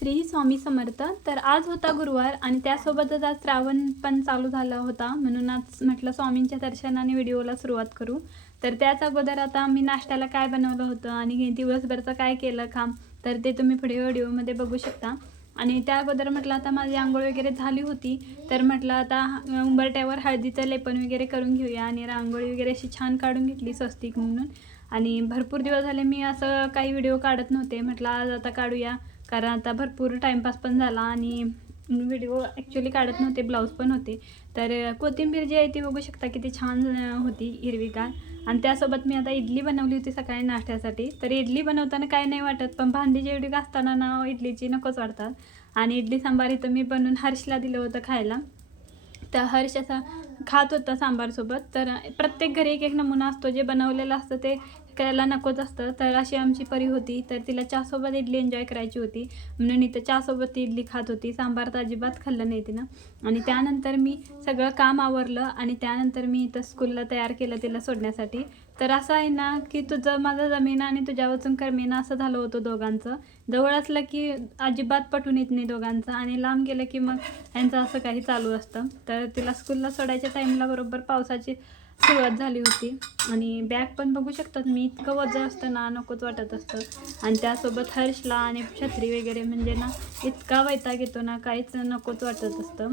श्री स्वामी समर्थ. तर आज होता गुरुवार आणि त्यासोबतच आज श्रावण पण चालू झाला होता, म्हणून आज म्हटलं स्वामींच्या दर्शनाने व्हिडिओला सुरुवात करू. तर त्याच अगोदर आता मी नाश्त्याला काय बनवलं होतं आणि दिवसभरचं काय केलं काम, तर ते तुम्ही पुढे व्हिडिओमध्ये बघू शकता. आणि त्या अगोदर म्हटलं आता माझी आंघोळ वगैरे झाली होती, तर म्हटलं आता उंबरट्यावर हळदीचं लेपन वगैरे करून घेऊया आणि रांगोळी वगैरे अशी छान काढून घेतली स्वस्तिक म्हणून. आणि भरपूर दिवस झाले मी असं काही व्हिडिओ काढत नव्हते, म्हटलं आज आता काढूया, कारण आता भरपूर टाईमपास पण झाला आणि व्हिडिओ ॲक्च्युली काढत नव्हते, ब्लाऊज पण होते. तर कोथिंबीर जी आहे ती बघू शकता किती छान होती, हिरवीगार. आणि त्यासोबत मी आता इडली बनवली होती सकाळी नाश्त्यासाठी. तर इडली बनवताना काय नाही वाटत, पण भांडी जेवढी घासताना ना इडलीची नकोच वाटतात. आणि इडली सांबार इथं मी बनवून हर्षला दिलं होतं खायला. तर हर्ष असा खात होता सांबारसोबत. तर प्रत्येक घरी एक एक नमुना असतो, जे बनवलेलं असतं ते करायला नकोच असतं. तर अशी आमची परी होती, तर तिला चहासोबत इडली एन्जॉय करायची होती, म्हणून इथं चहासोबत ती इडली खात होती. सांबार तर अजिबात खाल्लं नाही तिनं. आणि त्यानंतर मी सगळं काम आवरलं आणि त्यानंतर मी इथं स्कूलला तयार केलं तिला सोडण्यासाठी. तर असं आहे ना की तुझं माझं जमेना आणि तुझ्या वाचून करमेना असं झालं होतं दोघांचं. जवळ असलं की अजिबात पटून येत नाही दोघांचं, आणि लांब गेलं की मग यांचं असं काही चालू असतं. तर तिला स्कूलला सोडायच्या टाईमला बरोबर पावसाची सुरुवात झाली होती. आणि बॅग पण बघू शकतात मी, इतकं वजन असतं ना नकोच वाटत असतं. आणि त्यासोबत हर्षला आणि छत्री वगैरे म्हणजे ना इतका वैताग येतो ना, काहीच नकोच वाटत असतं.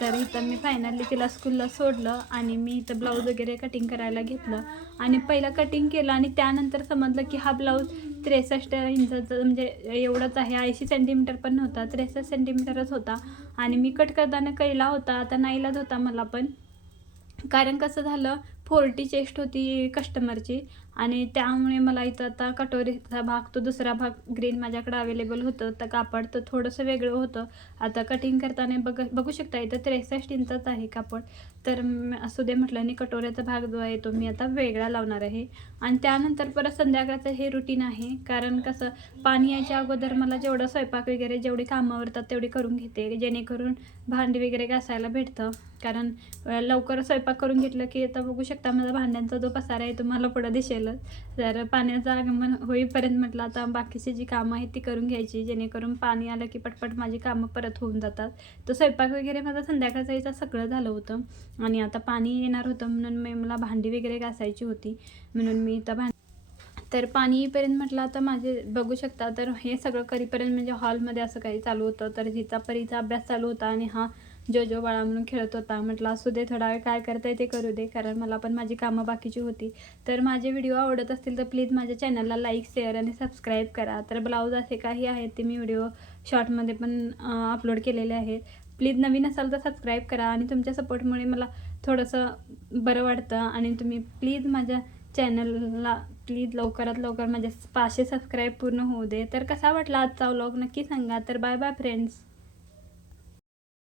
तर इथं मी फायनली तिला स्कूलला सोडलं आणि मी इथं ब्लाऊज वगैरे कटिंग करायला घेतलं. आणि पहिलं कटिंग केलं आणि त्यानंतर समजलं की हा ब्लाऊज 63 इंचाचं म्हणजे एवढंच आहे, 80 सेंटीमीटर पण नव्हता, 63 सेंटीमीटरच होता. आणि मी कट करताना कैला होता, आता नाईलाज होता मला पण, कारण कसं झालं 40 चेस्ट होती कस्टमरची. आणि त्यामुळे मला इथं आता कटोरीचा भाग, तो दुसरा भाग ग्रीन माझ्याकडे अवेलेबल होतं, तर कापड तर थोडंसं वेगळं होतं. आता कटिंग करताना बघू शकता इथं 63 इंचाचं आहे कापड. तर असू दे म्हटलं, आणि कटोऱ्याचा भाग जो आहे तो मी आता वेगळा लावणार आहे. आणि त्यानंतर परत संध्याकाळचं हे रुटीन आहे, कारण कसं पाणी यायच्या अगोदर मला जेवढं स्वयंपाक वगैरे जेवढी कामं आवरतात तेवढी करून घेते, जेणेकरून भांडी वगैरे घासायला भेटतं. कारण लवकर स्वयंपाक करून घेतलं की आता बघू शकता माझा भांड्यांचा जो पसारा आहे तुम्हाला पुढं दिसेलच. तर पाण्याचं आगमन होईपर्यंत म्हटलं आता बाकीची जी कामं आहेत ती करून घ्यायची, जेणेकरून पाणी आलं की पटपट माझी कामं परत होऊन जातात. तर स्वयंपाक वगैरे माझा संध्याकाळचा यायचा सगळं झालं होतं. आणि आता पाणी येणार होतं म्हणून मला भांडी वगैरे घासायची होती, म्हणून मी इथं तर पाणी येईपर्यंत म्हटलं आता माझे बघू शकता. तर हे सगळं करीपर्यंत म्हणजे हॉलमध्ये असं काही चालू होतं, तर हिचा परीचा अभ्यास चालू होता आणि हा जो बाळा म्हणून खेळत होता. म्हटलं असू दे, थोडा वेळ काय करताय ते करू दे, कारण मला पण माझी कामं बाकीची होती. तर माझे व्हिडिओ आवडत असतील तर प्लीज माझ्या चॅनलला लाईक, शेअर आणि सबस्क्राईब करा. तर ब्लाऊज असे काही आहेत ते मी व्हिडिओ शॉर्टमध्ये पण अपलोड केलेले आहेत. प्लीज नवीन असाल तर सबस्क्राईब करा, आणि तुमच्या सपोर्टमुळे मला थोडंसं बरं वाटतं. आणि तुम्ही प्लीज माझ्या चॅनलला प्लीज लवकरात लवकर माझे 500 सबस्क्राईब पूर्ण होऊ दे. तर कसा वाटला आजचा व्लॉग नक्की सांगा. तर बाय बाय फ्रेंड्स.